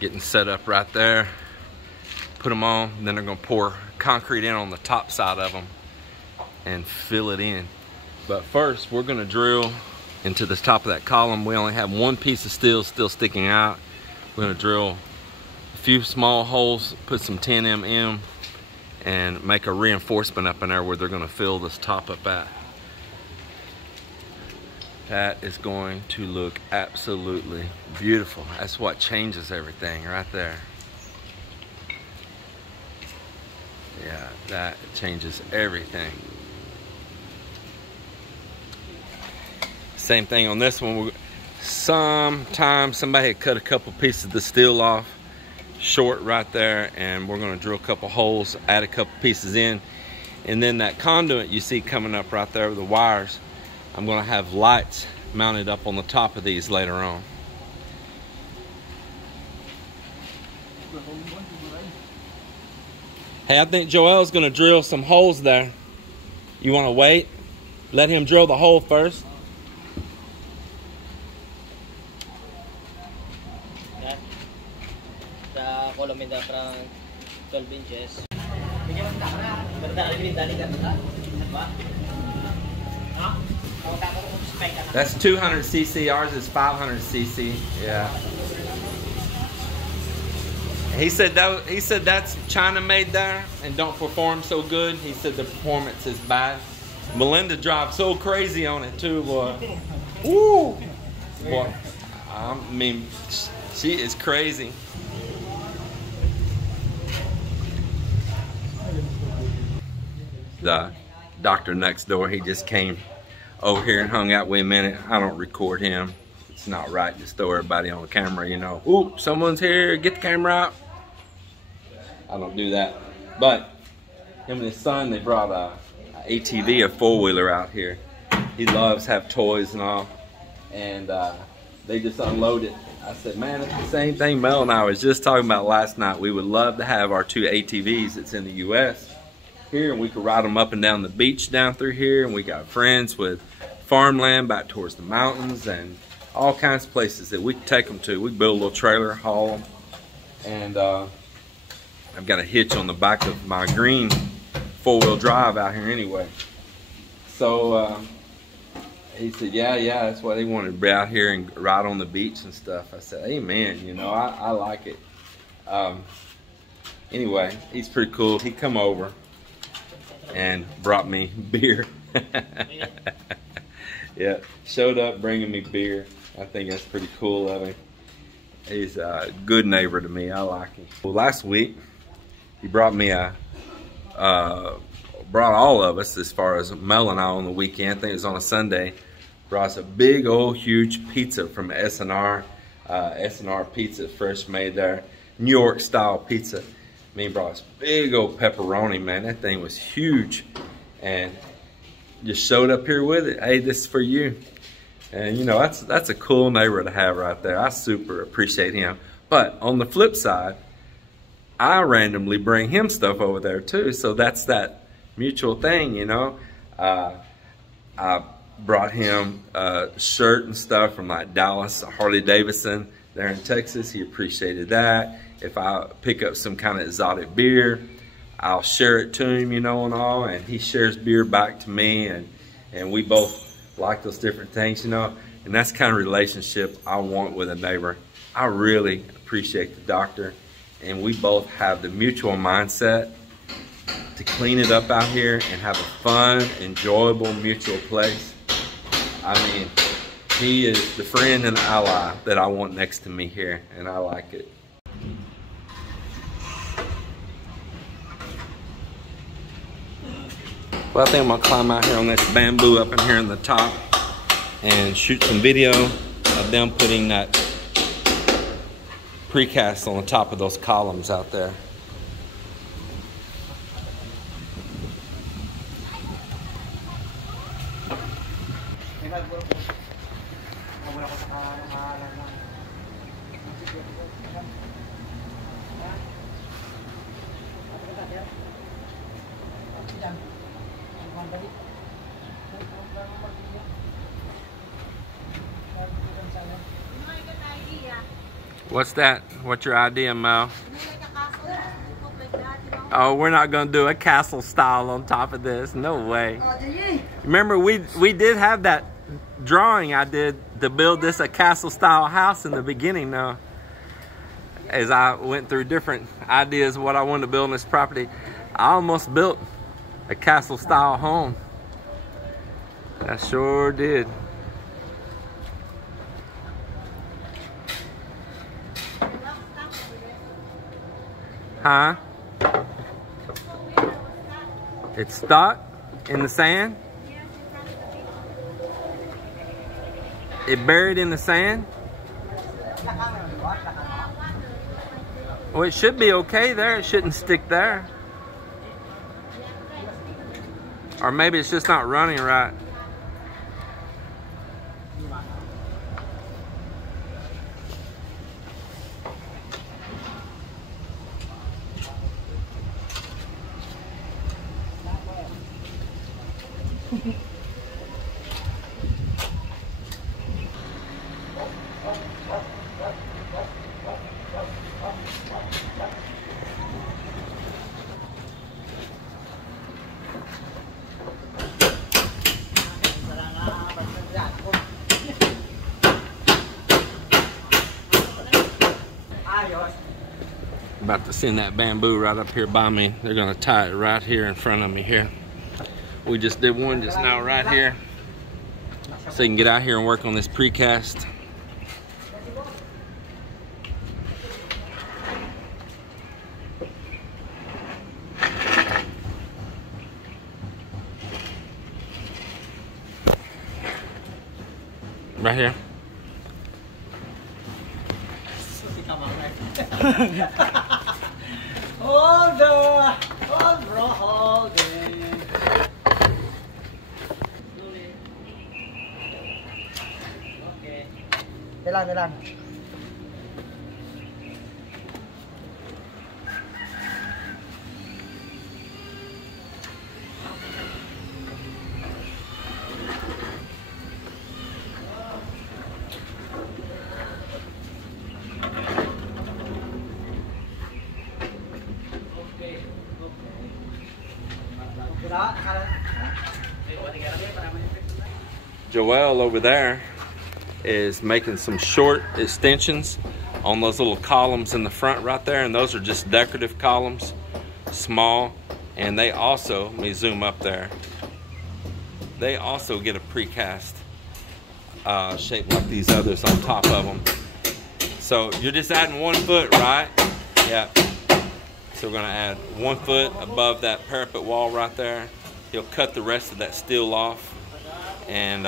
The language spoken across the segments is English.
getting set up right there. Put them on, and then they're gonna pour concrete in on the top side of them and fill it in. But first, we're gonna drill into the top of that column. We only have one piece of steel still sticking out. We're gonna drill a few small holes, put some 10mm, and make a reinforcement up in there where they're gonna fill this top up at. That is going to look absolutely beautiful. That's what changes everything right there. Yeah, that changes everything. Same thing on this one. Sometimes somebody had cut a couple pieces of the steel off short right there, and we're gonna drill a couple holes, add a couple pieces in, and then that conduit you see coming up right there with the wires, I'm gonna have lights mounted up on the top of these later on. Hey, I think Joel's gonna drill some holes there. You wanna wait? Let him drill the hole first. The column in the front 12 inches. That's 200 cc, ours is 500 cc. Yeah. He said that's China made there and don't perform so good. He said the performance is bad. Melinda drives so crazy on it too, boy. Woo! Boy, I mean, she is crazy. The doctor next door, he just came over here and hung out with a minute. I don't record him. It's not right to throw everybody on the camera, you know. Ooh, someone's here, get the camera out. I don't do that. But him and his son, they brought a ATV, a four-wheeler out here. He loves to have toys and all. And they just unloaded. I said, man, it's the same thing Mel and I was just talking about last night. We would love to have our two ATVs that's in the US here, and we could ride them up and down the beach down through here, and we got friends with farmland back towards the mountains and all kinds of places that we could take them to. We could build a little trailer, haul them, and I've got a hitch on the back of my green four-wheel drive out here anyway. So he said, yeah, that's why they wanted to be out here and ride on the beach and stuff. I said, amen, you know, I like it. Anyway, he's pretty cool. He come over and brought me beer. Yeah, showed up bringing me beer. I think that's pretty cool of him. He's a good neighbor to me. I like him. Well, last week he brought me brought all of us, as far as Mel and I on the weekend, I think it was on a Sunday, brought us a big old huge pizza from S&R. S&R pizza, fresh made there, New York style pizza. I mean, brought us big old pepperoni, man. That thing was huge, and just showed up here with it. Hey, this is for you. And you know, that's a cool neighbor to have right there. I super appreciate him. But on the flip side, I randomly bring him stuff over there too. So that's that mutual thing, you know. I brought him a shirt and stuff from like Dallas, Harley Davidson there in Texas. He appreciated that. If I pick up some kind of exotic beer, I'll share it to him, you know, and all, and he shares beer back to me, and we both like those different things, you know, and that's the kind of relationship I want with a neighbor. I really appreciate the doctor, and we both have the mutual mindset to clean it up out here and have a fun, enjoyable, mutual place. I mean, he is the friend and ally that I want next to me here, and I like it. Well, I think I'm gonna climb out here on this bamboo up in here in the top and shoot some video of them putting that precast on the top of those columns out there. What's that? What's your idea, Mel? Oh, we're not gonna do a castle style on top of this. No way. Remember, we did have that drawing I did to build this a castle style house in the beginning. Though, as I went through different ideas of what I wanted to build on this property, I almost built a castle style home. I sure did. Huh? It's stuck in the sand? It buried in the sand? Well, it should be okay there. It shouldn't stick there. Or maybe it's just not running right. About to send that bamboo right up here by me. They're gonna tie it right here in front of me here. We just did one just now right here. So you can get out here and work on this precast. Right here. Hold bro, hold it. Okay. Dalang. Joelle over there is making some short extensions on those little columns in the front right there, and those are just decorative columns, small, and they also, let me zoom up there, they also get a precast shaped like these others on top of them. So you're just adding 1 foot, right? Yeah. So we're gonna add 1 foot above that parapet wall right there. He'll cut the rest of that steel off, and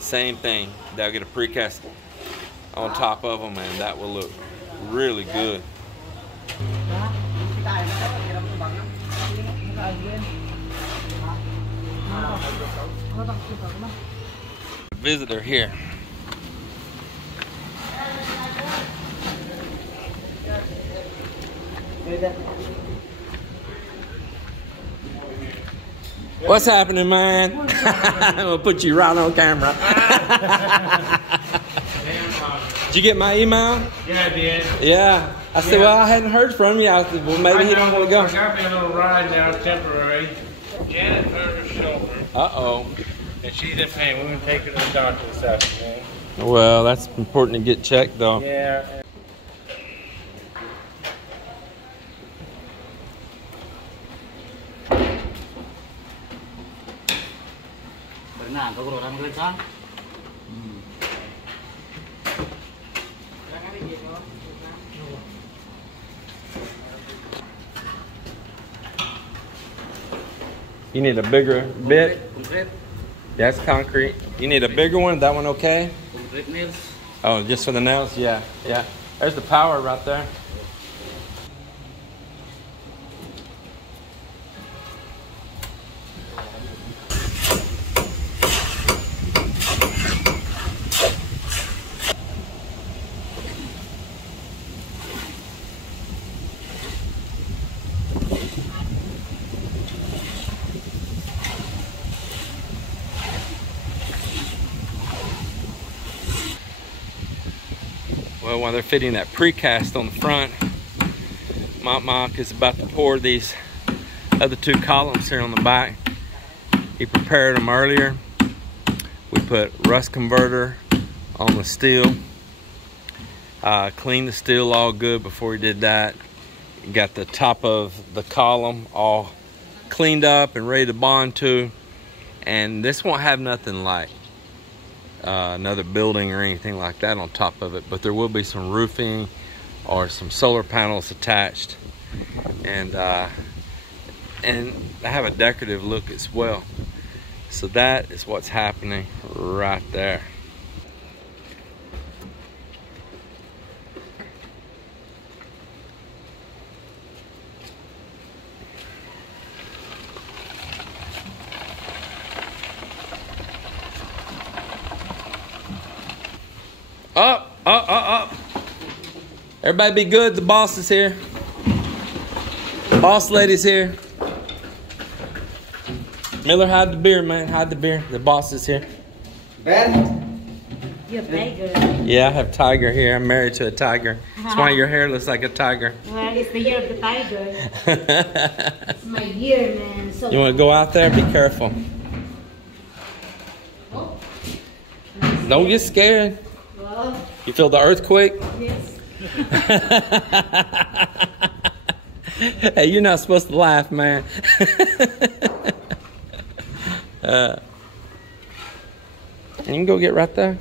same thing, they'll get a precast on top of them, and that will look really good. Visitor here. What's happening, man? I'm gonna put you right on camera. Did you get my email? Yeah, I did. Yeah. I said, well, I hadn't heard from you. I said, well, maybe he don't want to go. I got me a little ride now, temporary. Janet hurt her shoulder. Uh-oh. And she's in pain. We're going to take her to the doctor this afternoon. Well, that's important to get checked, though. Yeah. You need a bigger bit? That's concrete. You need a bigger one? That one okay? Oh, just for the nails? Yeah, yeah. There's the power right there. Well, while they're fitting that precast on the front, Mark is about to pour these other two columns here on the back. He prepared them earlier. We put rust converter on the steel. Cleaned the steel all good before we did that. Got the top of the column all cleaned up and ready to bond to. And this won't have nothing like another building or anything like that on top of it, but there will be some roofing or some solar panels attached, and I have a decorative look as well. So that is what's happening right there. Up. Everybody be good. The boss is here. The boss lady's here. Miller, hide the beer, man. Hide the beer. The boss is here. Ben? You have tiger. Yeah, I have tiger here. I'm married to a tiger. That's why your hair looks like a tiger. Well, it's the year of the tiger. It's my year, man. So you want to go out there? Be careful. Oh. Don't get scared. Well, you feel the earthquake? Yes. Hey, you're not supposed to laugh, man. You can go get right there.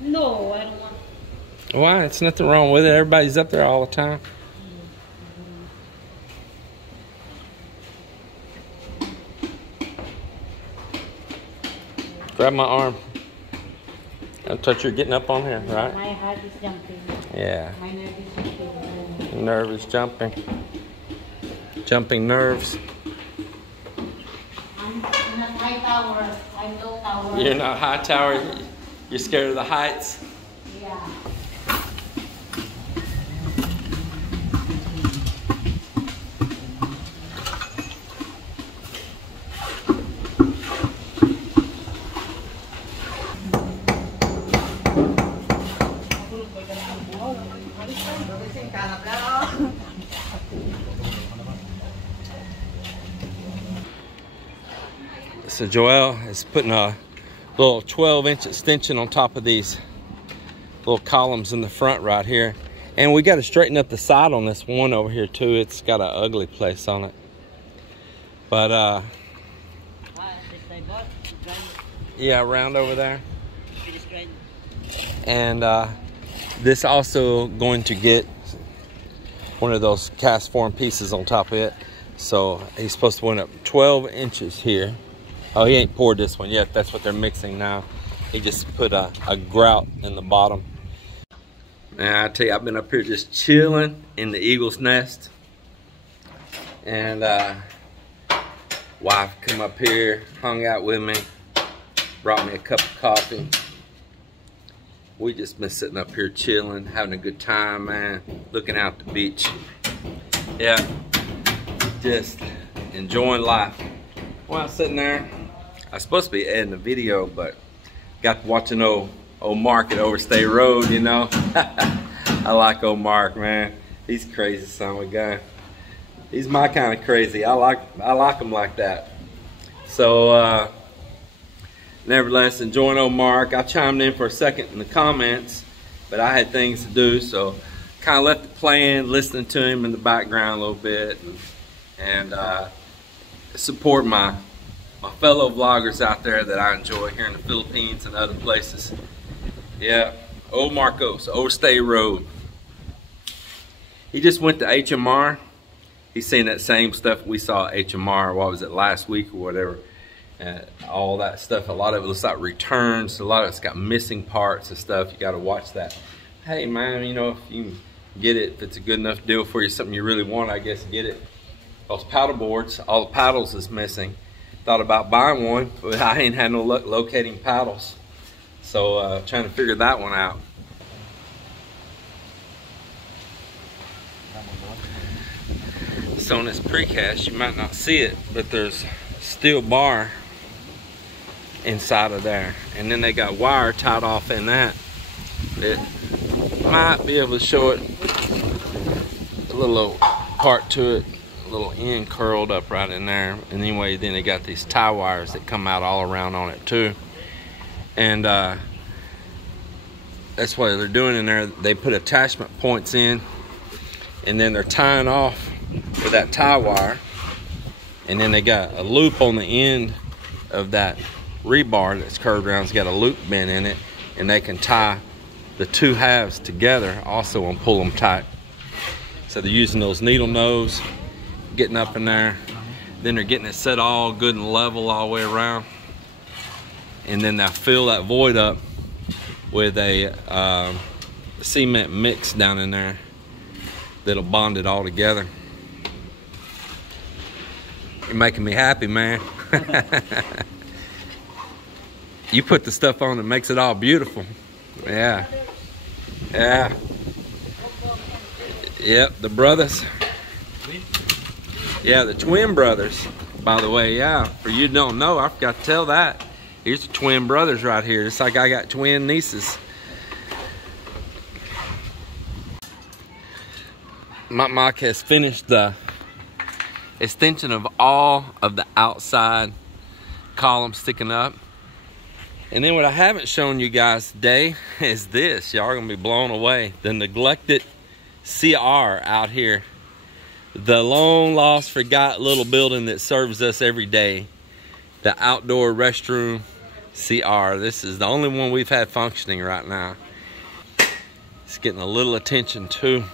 No, I don't want. Why? It's nothing wrong with it. Everybody's up there all the time. Grab my arm. Don't touch your getting up on here, right? My heart is jumping. Yeah. My nerve is jumping. Nerve is jumping. Jumping nerves. I'm not high tower. I'm low tower. You're not high tower. You're scared of the heights. Yeah. So Joel is putting a little 12-inch extension on top of these little columns in the front right here. And we got to straighten up the side on this one over here too. It's got an ugly place on it. But yeah, around over there. And this also going to get one of those cast form pieces on top of it. So he's supposed to went up 12 inches here. Oh, he ain't poured this one yet. That's what they're mixing now. He just put a grout in the bottom. Now, I tell you, I've been up here just chilling in the eagle's nest. And wife come up here, hung out with me, brought me a cup of coffee. We just been sitting up here chilling, having a good time, man. Looking out the beach. Yeah, just enjoying life. While I'm sitting there, I was supposed to be editing a video, but got to watching old Mark at Overstay Road, you know. I like old Mark, man. He's crazy son of a gun. He's my kind of crazy. I like him like that. So nevertheless, enjoying old Mark. I chimed in for a second in the comments, but I had things to do, so kind of left it playing, listening to him in the background a little bit, and support my fellow vloggers out there that I enjoy here in the Philippines and other places. Yeah, old Marcos, Overstay Road. He just went to HMR. He's seen that same stuff we saw at HMR, what was it, last week or whatever. All that stuff, a lot of it looks like returns, a lot of it's got missing parts and stuff. You got to watch that. Hey man, you know, if you can get it, if it's a good enough deal for you, something you really want, I guess get it. Those paddle boards, all the paddles is missing. Thought about buying one, but I ain't had no luck locating paddles. So trying to figure that one out. So on this precast, you might not see it, but there's a steel bar inside of there. And then they got wire tied off in that. Might be able to show it. A little part to it, a little end curled up right in there. And anyway, then they got these tie wires that come out all around on it too. And that's what they're doing in there. They put attachment points in, and then they're tying off with that tie wire. And then they got a loop on the end of that rebar that's curved around. It's got a loop bend in it, and they can tie the two halves together also and pull them tight. So they're using those needle nose, getting up in there. Then they're getting it set all good and level all the way around. And then they'll fill that void up with a cement mix down in there that'll bond it all together. You're making me happy, man. You put the stuff on that makes it all beautiful. Yeah. Yeah. Yep, the brothers. Yeah, the twin brothers, by the way. Yeah, for you don't know, I forgot to tell that. Here's the twin brothers right here. Just like I got twin nieces. Mike has finished the extension of all of the outside columns sticking up. And then what I haven't shown you guys today is this. Y'all are gonna be blown away. The neglected CR out here. The long lost forgot little building that serves us every day. The outdoor restroom CR. This is the only one we've had functioning right now. It's getting a little attention too.